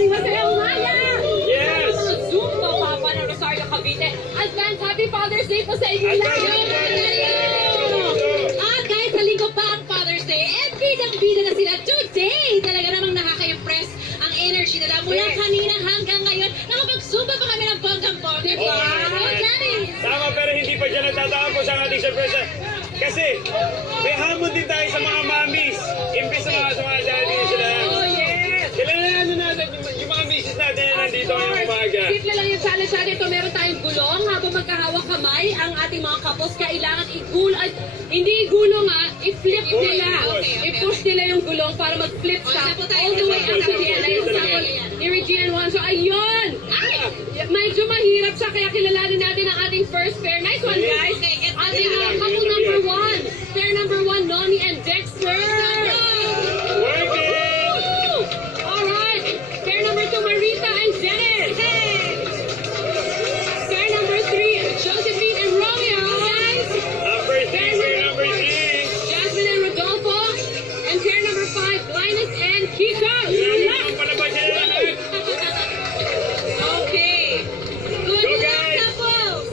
maraming masayang umaga! Yes! Mga Zumba Papa ng Rosario Cavite. Advance Happy Father's Day po sa inyo lahat! At kahit sa linggo pa ang Father's Day, bidang-bida na sila today! Talaga namang nakaka-impress ang energy nila mula kanina hanggang ngayon. Nakapag-zumba pa kami ng bonggang-bongga. Wow, Daddy! Tama, pero hindi pa dyan natatapos ang ating surpresa. Kasi, may hamon din tayo sa mga mommies. Imbis sa mga daddies sila. Oh, yes! Kilalanin natin yung mga misis natin na nandito ngayong umaga. Simple lang yung challenge natin. Ito, meron tayong gulong. Habang magkahawak kamay, ang ating mga couples kailangan igulong. Hindi igulong i-flip nila. I-push nila yung gulong para mag-flip siya. All the way up to the end. Ayun, sample ni Regina and Juan. So, ayun! Medyo mahirap siya, kaya kilalanin natin ang ating first pair. Nice one, guys! Ating couple number 1. Pair number 1, Noni and Dexter. Work it! Alright! Pair number 2, Marita and Dennis. Pair number 3, Josephine and Romeo. Number 3, pair number 3. Jasmine and Rodolfo. And pair number 5, Linus and Kiko. Ang palabas sila lahat. Okay. Good Go, luck, guys. couples.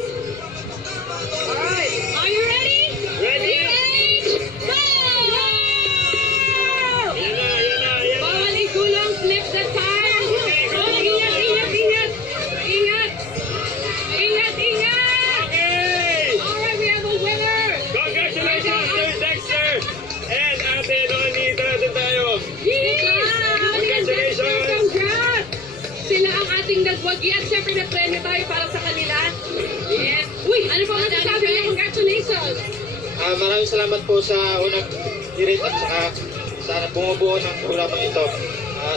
Alright. Are you ready? Ready? Go! Yan na. Bawal igulong, flip the time. Oh, ingat. Ingat. Okay! Alright, we have a winner. Congratulations to Dexter and Ate Noni. Dito tayo. Yes! Congratulations. Congrats! Sila ang ating nagwagi at syempre may premyo tayo para sa kanila. Yes. Uy, ano pa masasabi niyo? Congratulations! Maraming salamat po sa unang hirit at saka sa bumubuo ng programang ito.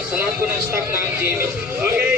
Sa lahat po ng staff ng GMA. Okay,